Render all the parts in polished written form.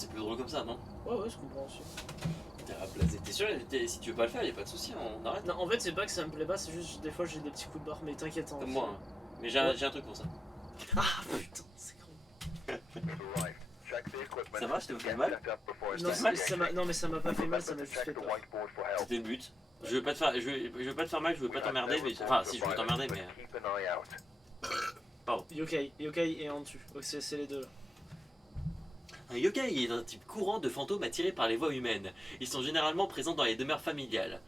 c'est plus drôle comme ça, non? Ouais, je comprends aussi. T'es sûr, si tu veux pas le faire, y'a pas de soucis, on arrête. Non, en fait, c'est pas que ça me plaît pas, c'est juste des fois j'ai des petits coups de barre, mais t'inquiète. Comme moi, hein. Mais j'ai un truc pour ça. Ah putain, c'est con. Ça va, je t'ai fait mal? Non, mais ça m'a pas fait mal, ça m'a juste fait peur. C'était le but. Je veux pas te faire, je veux pas te faire mal, je veux pas t'emmerder, mais enfin si je veux t'emmerder, mais. Pardon. Yokai et en dessus. Donc c'est les deux là. Un yokai est un type courant de fantômes attirés par les voix humaines. Ils sont généralement présents dans les demeures familiales.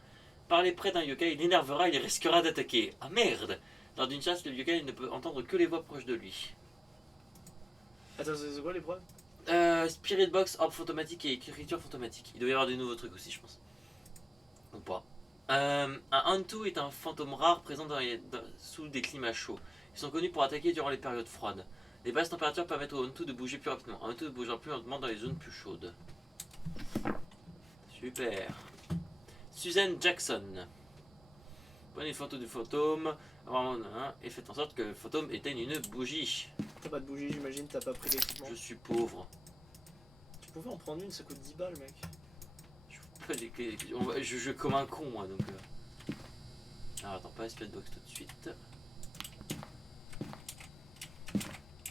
Parler près d'un yokai l'énervera et il risquera d'attaquer. Ah merde! Lors d'une chasse, le yokai ne peut entendre que les voix proches de lui. Attends, c'est quoi les preuves? Spirit Box, orbe fantomatique et écriture fantomatique. Il doit y avoir des nouveaux trucs aussi, je pense. Ou pas. Un Hantu est un fantôme rare présent sous des climats chauds. Ils sont connus pour attaquer durant les périodes froides. Les basses températures permettent aux Hantu de bouger plus rapidement. Un Hantu bougera plus lentement dans les zones plus chaudes. Super. Suzanne Jackson. Prenez une photo du fantôme et faites en sorte que le fantôme éteigne une bougie. T'as pas de bougie, j'imagine, t'as pas pris d'équipement. Je suis pauvre. Tu pouvais en prendre une, ça coûte 10 balles, mec. Je joue comme un con, moi, donc. Alors attends, pas Spirit Box tout de suite.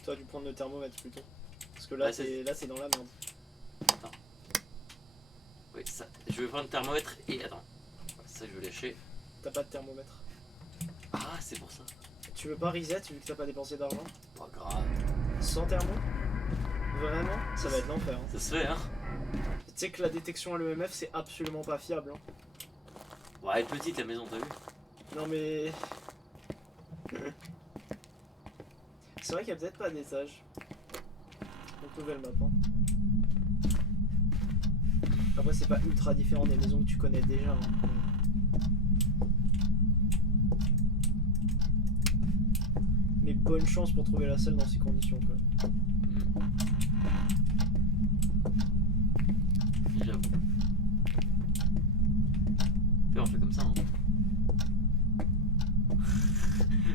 T'aurais dû prendre le thermomètre plutôt. Parce que là, c'est dans la merde. Attends. Oui, ça. Je vais prendre le thermomètre et. Attends. Ça, je vais lâcher. T'as pas de thermomètre. Ah, c'est pour ça. Tu veux pas reset vu que t'as pas dépensé d'argent? Pas grave. Sans thermo? Vraiment? Ça va être l'enfer. Hein. Ça se fait, hein. Tu sais que la détection à l'EMF, c'est absolument pas fiable. Hein. Bon, elle est petite la maison, t'as vu? Non mais. C'est vrai qu'il y a peut-être pas d'étage. Donc nouvelle map. Hein. Après c'est pas ultra différent des maisons que tu connais déjà. Hein. Mais bonne chance pour trouver la salle dans ces conditions quoi. J'avoue. Et on fait comme ça hein.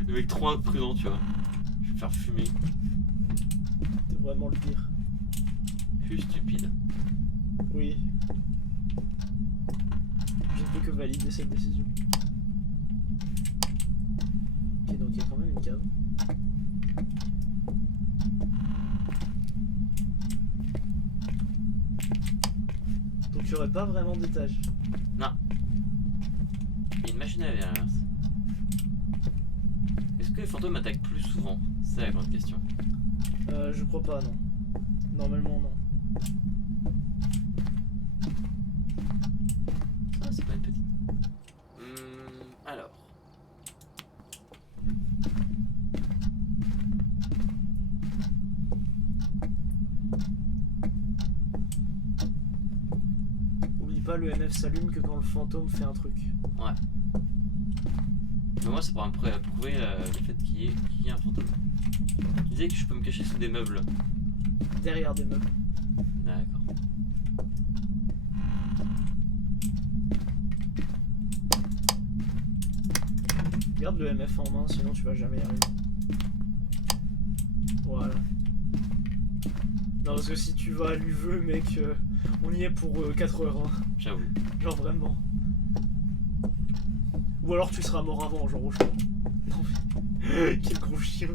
Le mec trop imprudent tu vois. Je vais me faire fumer. T'es vraiment le pire. Je suis stupide. Oui. Je ne peux que valider cette décision. Ok donc il y a quand même une cave. Donc il n'y aurait pas vraiment d'étage. Non. Il y a une machine à laver à l'inverse. Est-ce que les fantômes attaquent plus souvent? C'est la grande question. Je crois pas non. Normalement non. Ah c'est pas une petite. Alors. Oublie pas le MF s'allume que quand le fantôme fait un truc. Ouais. Mais moi c'est pour prouver le fait qu'il y ait un fantôme. Tu disais que je peux me cacher sous des meubles. Derrière des meubles. D'accord. Garde le MF en main sinon tu vas jamais y arriver. Voilà. Non parce que si tu vas à l'UVE mec, on y est pour 4 heures. Hein. J'avoue. Genre vraiment. Ou alors tu seras mort avant, genre au champ. Non mais. Quel gros chien.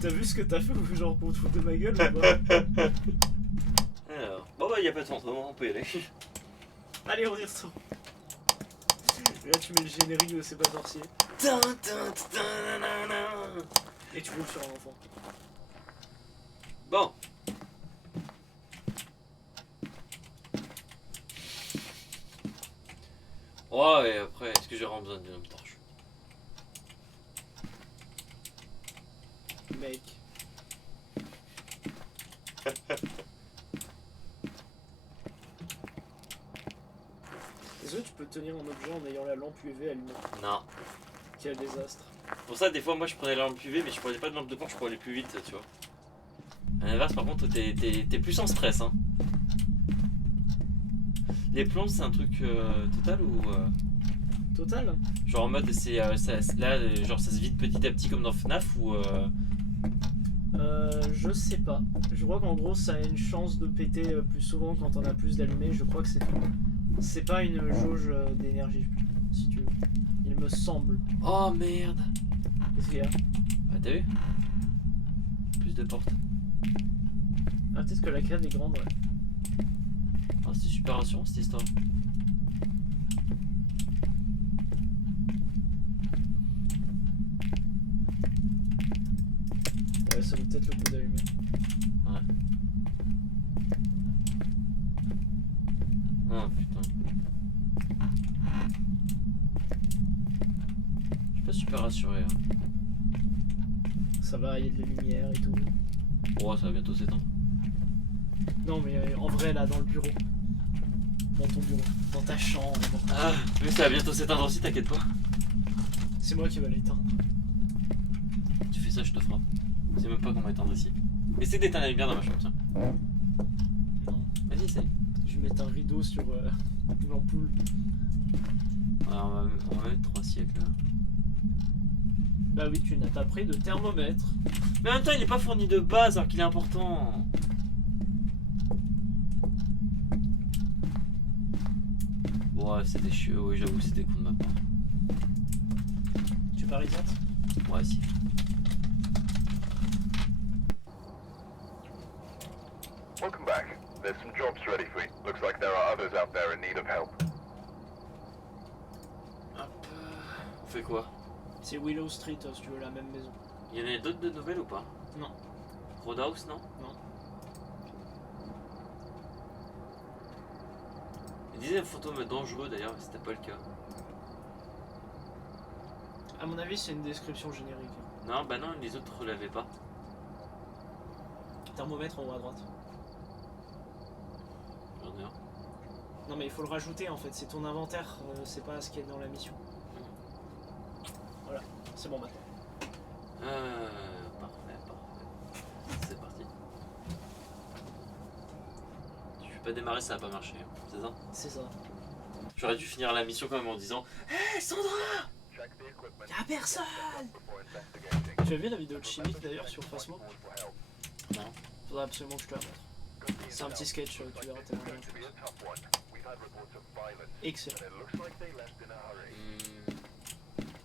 T'as vu ce que t'as fait genre pour te foutre de ma gueule ou pas? Alors. Bon bah y'a pas de fantôme, on peut y aller. Allez on y retourne. Et là tu mets le générique de C'est pas sorcier. Et tu roules sur un enfant. Bon. Ouais, et après, est-ce que j'ai vraiment besoin d'une lampe torche? Mec. Est-ce que tu peux tenir un objet en ayant la lampe UV allumée? Non. Quel désastre. Pour ça, des fois, moi je prenais la lampe UV, mais je prenais pas de lampe de poche pour aller plus vite, tu vois. À l'inverse, par contre, t'es plus en stress, hein. Les plombs, c'est un truc total ou. Total? Genre en mode, c'est là, genre ça se vide petit à petit comme dans FNAF ou. Je sais pas. Je crois qu'en gros ça a une chance de péter plus souvent quand on a plus d'allumés. Je crois que c'est tout. C'est pas une jauge d'énergie, si tu veux. Il me semble. Oh merde. Qu'est-ce qu'il y a? Ah t'as vu? Plus de portes. Ah, peut-être que la cave est grande, ouais. Ah, c'était super rassurant cette histoire. Ouais, ça vaut peut-être le coup d'allumer. Ouais. Oh putain. Je suis pas super rassuré. Hein. Ça va, il y a de la lumière et tout. Oh, ça va bientôt s'éteindre. Non, mais en vrai, là, dans le bureau. Dans ton bureau. Dans ta chambre. Ah, mais ça va bientôt s'éteindre aussi, t'inquiète pas. C'est moi qui vais l'éteindre. Tu fais ça, je te frappe. Je sais même pas comment éteindre ici. Essaye d'éteindre la lumière dans ma chambre, tiens. Non. Vas-y, essaye. Je vais mettre un rideau sur l'ampoule. Alors, on va mettre 3 siècles là. Bah oui, tu n'as pas pris de thermomètre. Mais en même temps, il est pas fourni de base alors qu'il est important. Ouais, c'était chiant, oui, j'avoue, c'était con de ma part. Tu paries ça? Ouais, si. Welcome back. There's some jobs ready for you. Looks like there are others out there in need of help. Hop. On fait quoi? C'est Willow Street, si tu veux, la même maison. Il y en a d'autres de nouvelles ou pas? Non. Roadhouse, non? Non. Il disait un fantôme dangereux d'ailleurs, mais c'était pas le cas. À mon avis, c'est une description générique. Non, bah non, les autres relèvaient pas. Thermomètre en haut à droite. J'en ai un. Non, mais il faut le rajouter en fait, c'est ton inventaire, c'est pas ce qu'il y a dans la mission. Voilà, c'est bon maintenant. Parfait. C'est parti. Tu fais pas démarrer, ça va pas marcher, c'est ça? C'est ça. J'aurais dû finir la mission quand même en disant Hé Sandra! Y'a personne! Tu as vu la vidéo de Chimique d'ailleurs sur Facebook? Non. Faudrait absolument que je te la montre. C'est un petit sketch, tu verras tellement bien. Excellent.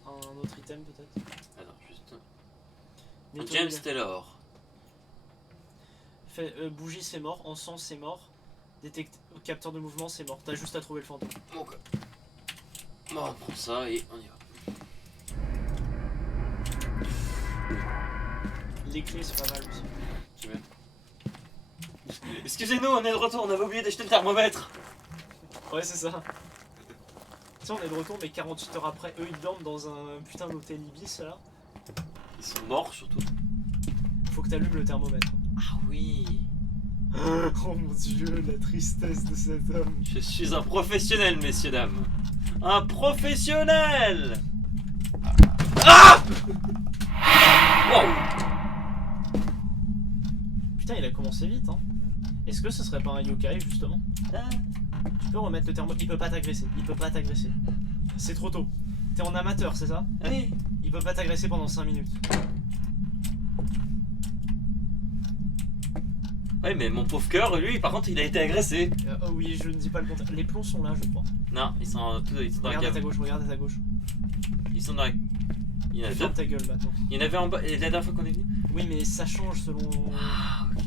Un autre item peut-être? Attends, juste. Nettoyer James la- Taylor. Bougie c'est mort, encens c'est mort, capteur de mouvement c'est mort, t'as juste à trouver le fantôme. Ok. Bon, on prend ça et on y va. Les clés c'est pas mal aussi. Tu veux? Excusez-nous, on est de retour, on avait oublié d'acheter le thermomètre. Ouais c'est ça. Tu sais on est de retour mais 48 heures après, eux ils dorment dans un putain d'hôtel Ibis là. Ils sont morts surtout. Faut que t'allumes le thermomètre. Ah oui. Oh mon dieu, la tristesse de cet homme. Je suis un professionnel, messieurs, dames. Un professionnel. Ah! Wow. Putain il a commencé vite hein. Est-ce que ce serait pas un yokai justement? Tu peux remettre le thermomètre, il peut pas t'agresser, C'est trop tôt. T'es en amateur c'est ça? Allez. Il peut pas t'agresser pendant 5 minutes. Ouais, mais mon pauvre cœur, lui, par contre, il a été agressé. Oh oui, je ne dis pas le contraire. Les plombs sont là, je crois. Non, ils sont dans la Regarde à ta cave. gauche, regarde à ta gauche. Ils sont dans la... Il y en avait Ferme deux. ta gueule maintenant. Il y en avait en bas. Et la dernière fois qu'on est venu. Oui, mais ça change selon. Ah, ok.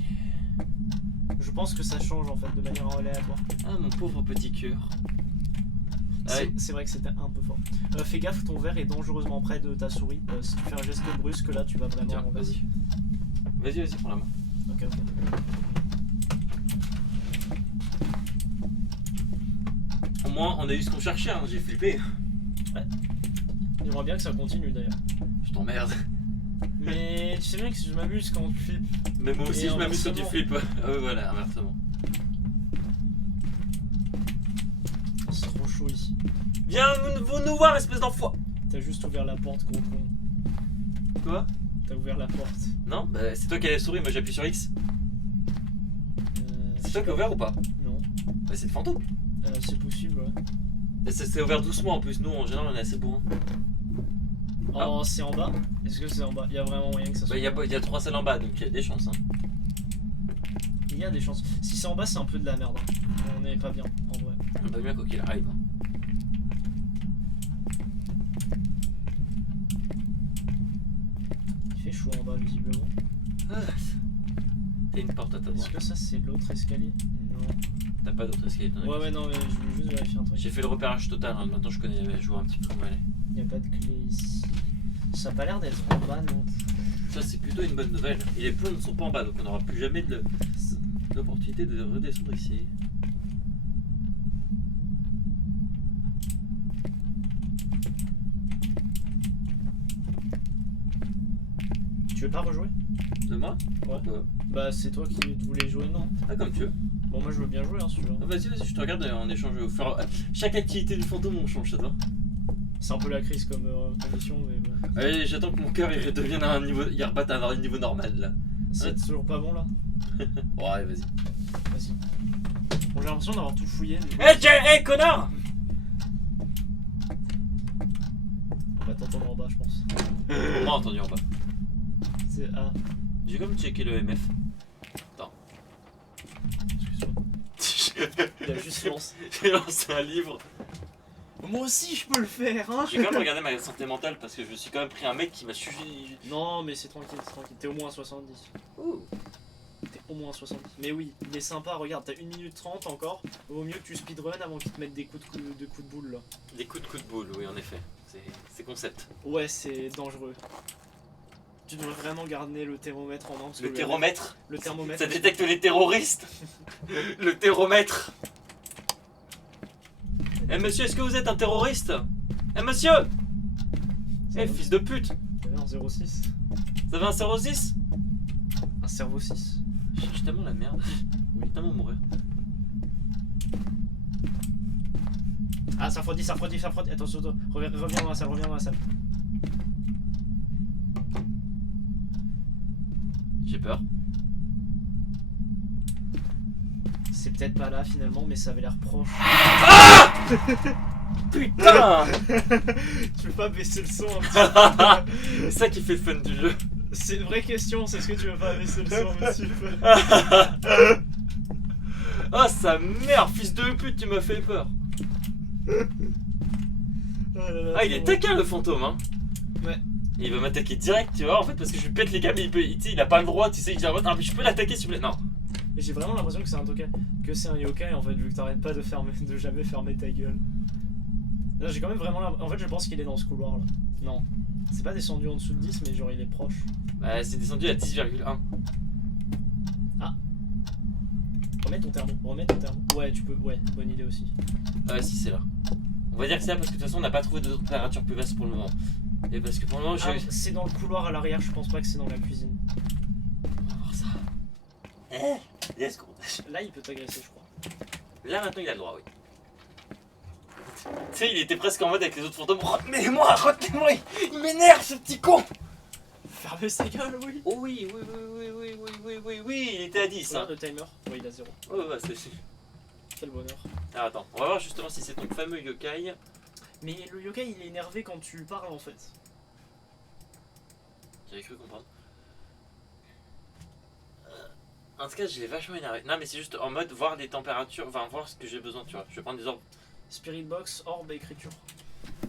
Je pense que ça change en fait de manière aléatoire. Ah, mon pauvre petit cœur. Ah ouais. C'est vrai que c'était un peu fort. Fais gaffe, ton verre est dangereusement près de ta souris. Si tu fais un geste brusque, là, tu vas vraiment. Tiens, vas-y. Vas-y, prends la main. Ok, ok. Au moins, on a eu ce qu'on cherchait, hein. J'ai flippé. J'aimerais bien que ça continue d'ailleurs. Je t'emmerde. Mais tu sais bien que si je m'amuse quand tu flippes. Mais moi aussi, Et je m'amuse quand tu inversement. flippes. Ah ouais, voilà, inversement. C'est trop chaud ici. Viens nous voir, espèce d'enfoi. T'as juste ouvert la porte, gros con. Quoi? T'as ouvert la porte. Non, bah c'est toi qui as la souris, moi j'appuie sur X. C'est toi qui as ouvert ou pas? Non. Bah c'est le fantôme. C'est possible, ouais. C'est ouvert doucement en plus, nous en général on est assez bourrin. Oh, c'est en bas? Est-ce que c'est en bas? Il y a vraiment moyen que ça soit. Bah, il y a 3 salles en bas, donc il y a des chances. Hein. Il y a des chances. Si c'est en bas, c'est un peu de la merde. Hein. On est pas bien, en vrai. On va bien quoi qu'il arrive. Hein. Il fait chaud en bas, visiblement. Ah, t'as une porte à ta Est-ce droite. que ça, c'est l'autre escalier? Non. T'as pas d'autre escalier. Ouais, non, mais je voulais juste vérifier un truc. J'ai fait le repérage total, hein. Maintenant je connais, je vois un petit peu comment elle est. Il n'y a pas de clé ici. Ça a pas l'air d'être en bas, non. Ça c'est plutôt une bonne nouvelle. Et les plombs ne sont pas en bas, donc on n'aura plus jamais l'opportunité de redescendre ici. Tu veux pas rejouer? De moi? Ouais. Pourquoi? Bah, c'est toi qui voulais jouer, non? Ah, comme tu veux. Bon, moi je veux bien jouer, hein, si tu veux. Ah, vas-y, je te regarde en échange au fur. Chaque activité du fantôme on change, ça te va? C'est un peu la crise comme condition, mais bon. Allez, j'attends que mon cœur il redevienne à un niveau. Il rebatte à un niveau normal là. C'est Ouais. toujours pas bon là? Bon, allez, vas-y. Vas-y. Bon, j'ai l'impression d'avoir tout fouillé. Hé, connard! On va t'entendre en bas, je pense. On m'a entendu en bas. C'est A. J'ai comme checké le MF. Excuse-moi. Il a juste lancé. J'ai lancé un livre. Moi aussi, je peux le faire, hein! J'ai quand même regardé ma santé mentale parce que je me suis quand même pris un mec qui m'a suffi. Non, mais c'est tranquille, c'est tranquille. T'es au moins à 70. Ouh. T'es au moins à 70. Mais oui, il est sympa, regarde, t'as 1 minute 30 encore. Vaut mieux que tu speedrun avant qu'ils te mettent des coups de boule là. Des coups de boule, oui, en effet. C'est concept. Ouais, c'est dangereux. Tu devrais vraiment garder le thermomètre en main. Parce Le que thermomètre. Le thermomètre. Ça détecte les terroristes. Le thermomètre. Eh monsieur, est-ce que vous êtes un terroriste? Eh monsieur! Eh fils de pute! T'avais un 06. Vous avez un 06? Un cerveau 6. Je cherche tellement la merde. Oui, tellement mourir. Ah, ça refroidit, ça refroidit, ça refroidit. Attention, reviens dans la salle, reviens dans la salle. J'ai peur. C'est peut-être pas là finalement, mais ça avait l'air proche. Putain! Tu veux pas baisser le son un petit peu? C'est ça qui fait le fun du jeu. C'est une vraie question, c'est ce que tu veux pas baisser le son un petit peu? Ah sa mère, fils de pute, tu m'as fait peur. Ah, il est taquin le fantôme, hein. Ouais. Il va m'attaquer direct, tu vois, en fait, parce que je lui pète les câbles, il a pas le droit, tu sais, il dit, ah, mais je peux l'attaquer s'il vous plaît. Non. Et j'ai vraiment l'impression que c'est un token, que c'est un yokai en fait, vu que t'arrêtes pas de jamais fermer ta gueule. Là, j'ai quand même vraiment en fait, je pense qu'il est dans ce couloir là. Non. C'est pas descendu en dessous de 10, mais genre il est proche. Bah, c'est descendu à 10,1. Remets ton thermo, remets ton thermo. Ouais, tu peux, ouais, bonne idée aussi. Ah, si, c'est là. On va dire que c'est là parce que de toute façon, on n'a pas trouvé de température plus basse pour le moment. Et parce que pour le moment, Ah, c'est dans le couloir à l'arrière, je pense pas que c'est dans la cuisine. On va voir ça. Eh, let's go. Là, il peut t'agresser, je crois. Là, maintenant, il a le droit, oui. Tu sais, il était presque en mode avec les autres fantômes. Retenez-moi, retenez-moi, il m'énerve ce petit con. Fermez sa gueule, oui. Oh oui, oui, oui, oui, oui, oui, oui, oui, il était à 10. Hein. Regarde le timer. Ouais, il a 0. Oh, ouais, c'est. Quel bonheur. Ah, attends, on va voir justement si c'est ton fameux yokai. Mais le yokai, il est énervé quand tu lui parles en fait. J'avais cru comprendre. En tout cas, je l'ai vachement énervé. Non, mais c'est juste en mode voir les températures, enfin voir ce que j'ai besoin, tu vois. Je vais prendre des orbes. Spirit box, orbe, écriture.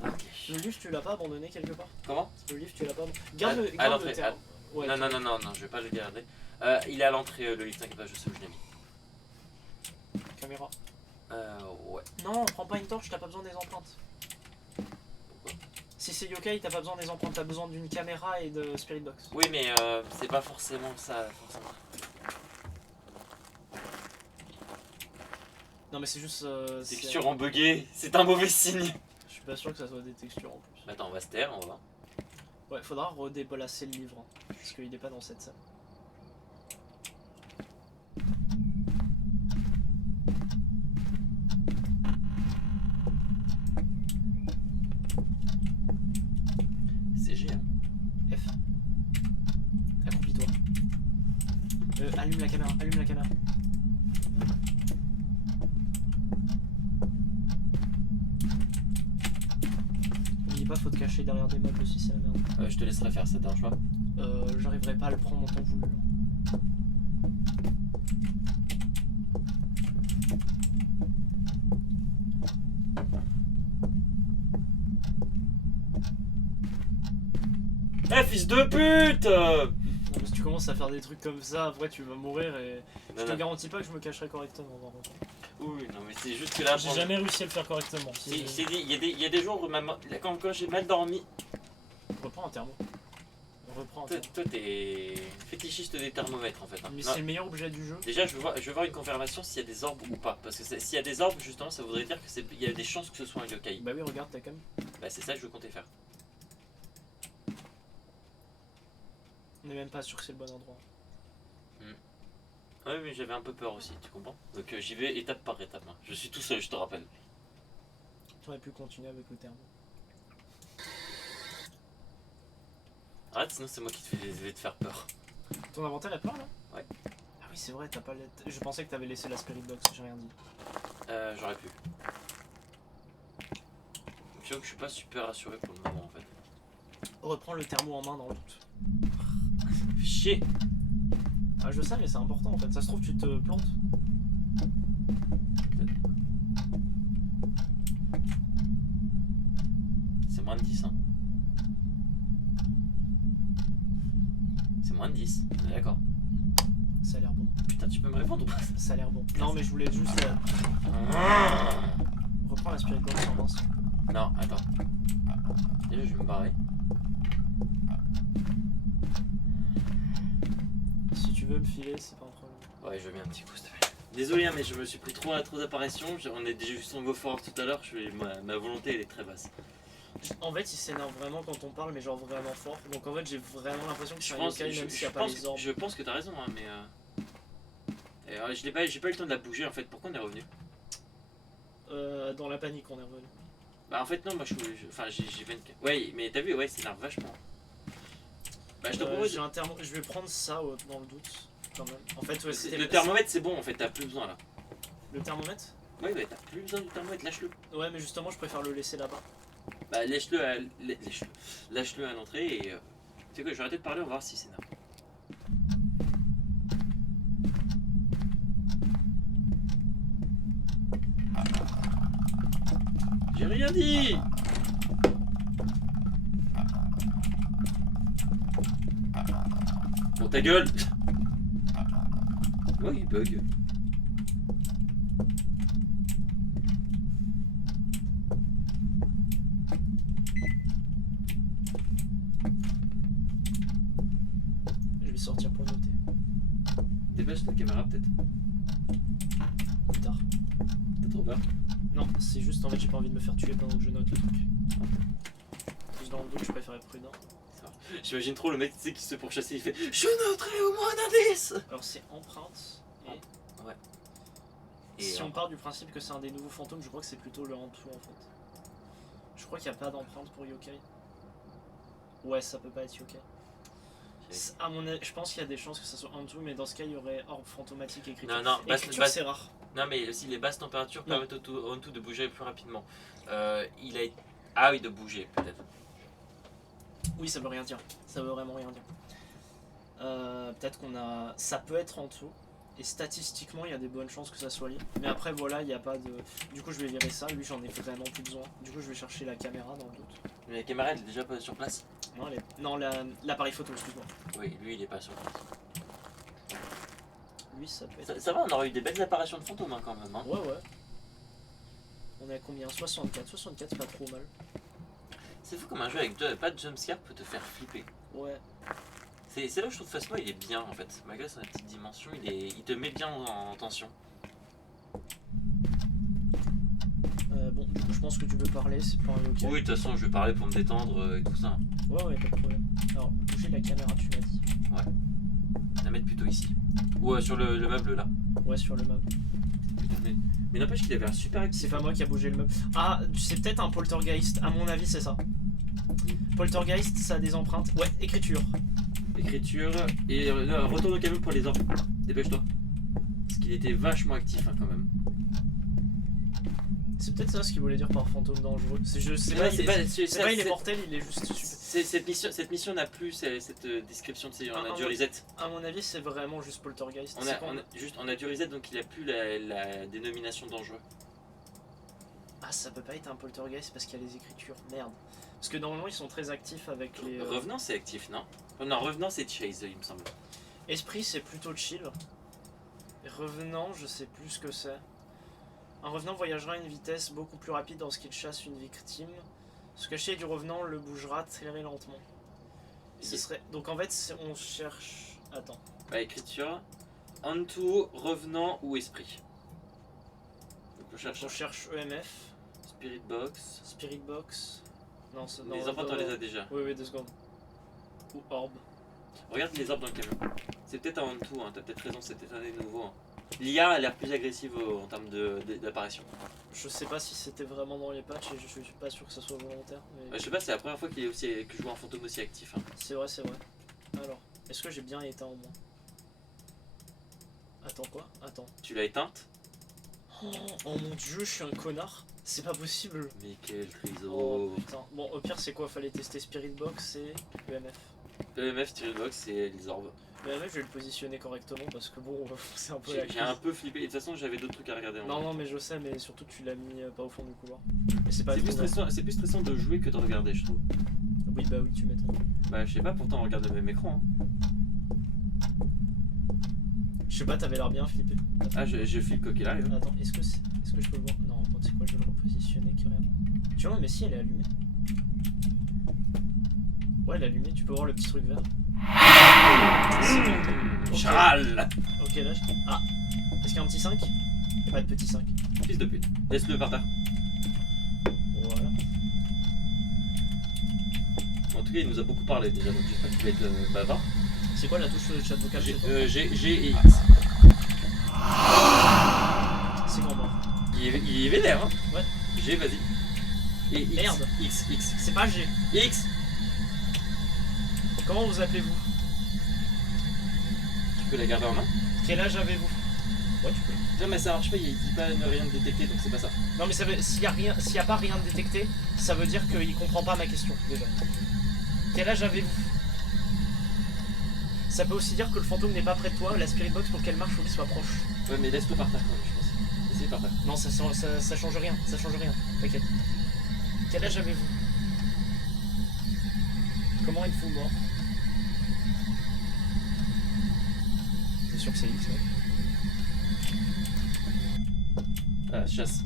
Ok. Le livre, tu l'as pas abandonné quelque part? Comment? Le livre, tu l'as pas abandonné. Garde le, à garde l'entrée, le terme. Ouais, non, non, non, non, non, je vais pas le garder. Il est à l'entrée, le livre, t'inquiète pas, je sais où je l'ai mis. Caméra. Ouais. Non, prends pas une torche, t'as pas besoin des empreintes. Pourquoi? Si c'est yokai, t'as pas besoin des empreintes, t'as besoin d'une caméra et de spirit box. Oui, mais c'est pas forcément ça, forcément. Non, mais c'est juste. Texture en bugué, c'est un mauvais signe. Je suis pas sûr que ça soit des textures en plus. Attends, on va se taire, on va voir. Ouais, faudra redéplacer le livre, hein, parce qu'il est pas dans cette salle. C'est G, hein. F. Accroupis-toi. Allume la caméra, allume la caméra. N'oubliez pas, faut te cacher derrière des meubles si c'est la merde. Je te laisserai faire, ça te dérange pas? J'arriverai pas à le prendre en temps voulu. Eh fils de pute! Non, mais si tu commences à faire des trucs comme ça, après tu vas mourir et je Non, te non. garantis pas que je me cacherai correctement. Par contre. Oui, non mais c'est juste que là... J'ai jamais réussi à le faire correctement. Je t'ai dit, il y a des jours où quand j'ai mal dormi, On reprend un thermo. On reprend un toi thermo. t'es fétichiste des thermomètres en fait. Hein. Mais Non, c'est le meilleur objet du jeu. déjà je veux voir une confirmation s'il y a des orbes ou pas. Parce que s'il y a des orbes justement ça voudrait dire qu'il y a des chances que ce soit un yokai. Bah oui, regarde, t'as quand même. Bah c'est ça que je comptais faire. On est même pas sûr que c'est le bon endroit. Ouais mais j'avais un peu peur aussi, tu comprends? Donc j'y vais étape par étape. Hein. Je suis tout seul, je te rappelle. Tu aurais pu continuer avec le thermo. Arrête sinon c'est moi qui vais te faire peur. Ton inventaire est plein là? Ouais. Ah oui, c'est vrai, t'as pas. Je pensais que t'avais laissé la spirit box, j'ai rien dit. J'aurais pu. Je que je suis pas super rassuré pour le moment en fait. Reprends le thermo en main dans le doute. Fais chier! Ah, je sais, mais c'est important en fait. Ça se trouve, tu te plantes. C'est moins de 10 hein. C'est moins de 10, on est d'accord. Ça a l'air bon. Putain tu peux me répondre ou pas? Ça a l'air bon. Non, mais je voulais juste. Reprends la spirit box en mince. Non, attends. Déjà je vais me barrer. Si tu veux me filer, c'est pas un problème. Ouais je veux bien un petit coup s'il te plaît. Désolé hein, mais je me suis pris trop d'apparitions, on est déjà juste en go fort tout à l'heure, ma volonté elle est très basse. En fait, il s'énerve vraiment quand on parle, mais genre vraiment fort. Donc en fait, j'ai vraiment l'impression que Je c'est un pense, yokai, même s'il n'y a pas les orbes. je pense que t'as raison hein, mais j'ai pas eu le temps de la bouger en fait, pourquoi on est revenu? Dans la panique, on est revenu. Bah en fait non, moi enfin j'ai 24. Ouais mais t'as vu, ouais ça énerve vachement. Bah je te propose... J'ai un thermo... Je vais prendre ça dans le doute, quand même. En fait, ouais, c'était Le thermomètre c'est bon en fait, t'as plus besoin là. Le thermomètre? Ouais t'as plus besoin du thermomètre, lâche-le. Ouais, mais justement, je préfère le laisser là-bas. Bah lâche-le à l'entrée et... Tu sais quoi, je vais arrêter de parler, on va voir si c'est énerve. J'ai rien dit! Bon ta gueule! Ouais il bug. Je vais sortir pour noter. Dépêche ta caméra peut-être. Plus tard. T'as trop peur? Non, c'est juste en fait, j'ai pas envie de me faire tuer pendant que je note le truc. Juste dans le doute, je préfère être prudent. J'imagine trop le mec tu sais, qui se fait pourchasser, il fait je noterai au moins un indice. Alors, c'est empreinte. Et Ouais. Et si on part du principe que c'est un des nouveaux fantômes, je crois que c'est plutôt le Hantu en fait. Je crois qu'il n'y a pas d'empreinte pour yokai. Ouais, ça peut pas être yokai. À mon avis, je pense qu'il y a des chances que ça soit Hantu, mais dans ce cas, il y aurait orbe fantomatique écrit. Non, Écriture, c'est rare. Non mais aussi les basses températures Non. permettent au Hantu de bouger plus rapidement. Ah oui, de bouger peut-être. Oui, ça veut rien dire. Ça veut vraiment rien dire. Peut-être qu'on a. Ça peut être Hantu. Et statistiquement, il y a des bonnes chances que ça soit lui. Mais après, voilà, il n'y a pas de. Du coup, je vais virer ça. Lui, j'en ai vraiment plus besoin. Du coup, je vais chercher la caméra dans le doute. Mais la caméra elle est déjà pas sur place. Non, non l'appareil photo, excuse-moi. Oui, lui il est pas sur place. Lui, ça peut être. Ça va, on aurait eu des belles apparitions de fantômes hein, quand même. Hein. Ouais, ouais. On est à combien? 64. 64, c'est pas trop mal. C'est fou comme un jeu avec pas de jumpscare peut te faire flipper. Ouais. C'est là où je trouve Phasma il est bien en fait. Malgré sa petite dimension, il te met bien en tension. Bon, du coup, je pense que tu veux parler, c'est pas un yokai. Oui, de toute façon, je vais parler pour me détendre et tout ça. Ouais, ouais, pas de problème. Alors, bouger la caméra, tu m'as dit. La mettre plutôt ici. Ou sur le meuble là. Ouais, sur le meuble. Putain, mais n'empêche qu'il avait l'air super actif. C'est pas moi qui a bougé le meuble. Ah, c'est peut-être un poltergeist. À mon avis, c'est ça. Poltergeist, ça a des empreintes. Ouais, écriture. Écriture. Et retourne au camion pour les orbes. Dépêche-toi. Parce qu'il était vachement actif hein, quand même. C'est peut-être ça ce qu'il voulait dire par fantôme dangereux. Je sais pas, Ouais, c'est pas il est mortel, il est juste super. cette mission n'a plus cette description, tu sais, on a Ah, du ouais. reset. À mon avis, c'est vraiment juste poltergeist. On C'est a, quand- on a du reset, donc il a plus la dénomination dangereux. Ah, ça peut pas être un poltergeist parce qu'il y a les écritures. Merde. Parce que normalement, ils sont très actifs avec les. Revenant, c'est actif, non? Non, Revenant, c'est Chase, il me semble. Esprit, c'est plutôt chill. Revenant, je sais plus ce que c'est. Un revenant voyagera à une vitesse beaucoup plus rapide lorsqu'il chasse une victime. Ce caché du revenant le bougera très lentement. Ce serait... Donc en fait, on cherche. Attends. Bah, écriture. Onto, Revenant ou Esprit. Donc on cherche On cherche EMF, Spirit Box. Spirit Box. Non, c'est Les enfants, on les a déjà. Oui, 2 secondes. Ou Orb. Regarde les orbes dans le camion. C'est peut-être un Onto, hein, t'as peut-être raison, c'est peut-être un des nouveaux. Hein. L'IA a l'air plus agressive en termes d'apparition. Je sais pas si c'était vraiment dans les patchs et je suis pas sûr que ça soit volontaire. Mais... Je sais pas, c'est la première fois que je vois un fantôme aussi actif. Hein. C'est vrai, c'est vrai. Alors, est-ce que j'ai bien éteint au moins? Attends quoi? Attends. Tu l'as éteinte? Oh mon dieu, je suis un connard. C'est pas possible. Mais quel Oh triso. putain. Bon, au pire, c'est quoi? Fallait tester Spirit Box et EMF. EMF, Spirit Box et les orbes. EMF, je vais le positionner correctement parce que bon, c'est un peu la J'ai crise. un peu flippé. Et de toute façon, j'avais d'autres trucs à regarder. En Non, vrai. non, mais je sais, mais surtout tu l'as mis pas au fond du couloir. Mais c'est pas C'est plus, trop grave. stressant de jouer que de regarder, je trouve. Oui, bah oui, tu m'étonnes. Bah, je sais pas, pourtant on regarde le même écran. Hein. Je sais pas, t'avais l'air bien flippé. Ah, je flippe quoi qu'il arrive. Attends, est-ce que je peux le voir? Non, attends, c'est quoi, je vais le repositionner carrément. Tu vois, mais si, elle est allumée. Ouais, elle est allumée, tu peux voir le petit truc vert. C'est bon. Ok. Charal. Ok, là, ah, est-ce qu'il y a un petit 5? Il y a pas de petit 5. Fils de pute. Laisse-le par terre. Voilà. En tout cas, il nous a beaucoup parlé déjà, donc j'espère qu'il va être bavard. C'est quoi la touche de chat vocal chez toi? G et X. C'est grand mort. Il est vénère, hein. Ouais. G, vas-y. Et X. Merde. X. C'est pas G. X. Comment vous appelez-vous? Tu peux la garder en main? Quel âge avez-vous? Ouais, tu peux. Non, mais ça marche pas, il dit pas ne rien détecter, donc c'est pas ça. Non, mais ça veut, s'il y a pas rien de détecté, ça veut dire qu'il comprend pas ma question déjà. Quel âge avez-vous? Ça peut aussi dire que le fantôme n'est pas près de toi, la spirit box pour qu'elle marche faut qu'il soit proche. Ouais, mais laisse-le par terre quand même, je pense. Essaye par terre. Non, ça change rien, t'inquiète. Quel âge avez-vous? Comment êtes-vous mort? T'es sûr que c'est X, mec? Ah, chasse.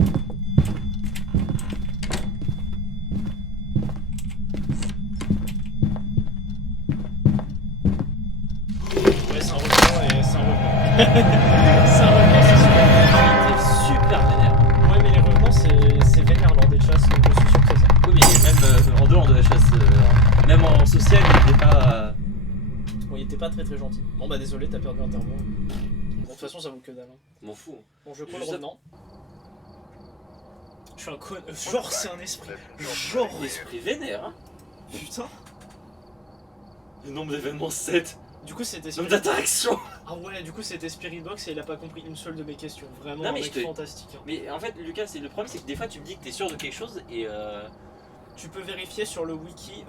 Ouais, c'est un revenant et c'est un revenant. C'est un revenant, c'est super. T'es super vénère. Ouais, mais les revenants, c'est vénère lors des chasses, donc je suis sûr que c'est ça. Oui, mais même en dehors de la chasse, même en social, il était pas. Bon, il était pas très gentil. Bon, bah désolé, t'as perdu un thermo. Bon, de toute façon, ça vaut que dalle. Hein. M'en fous. Bon, je prends le Juste- revenant. Je suis un con. Genre, c'est un esprit. There's some Genre, jobs ready for you Esprit vénère, hein. putain. Le nombre d'événements 7. Du coup, c'était Nombre Spirit... d'interactions. Ah ouais, du coup, c'était Spirit Box et il a pas compris une seule de mes questions. Vraiment, Non, un mais mec je te- fantastique. Hein. Mais en fait, Lucas, le problème, c'est que des fois, tu me dis que t'es sûr de quelque chose et. Tu peux vérifier sur le wiki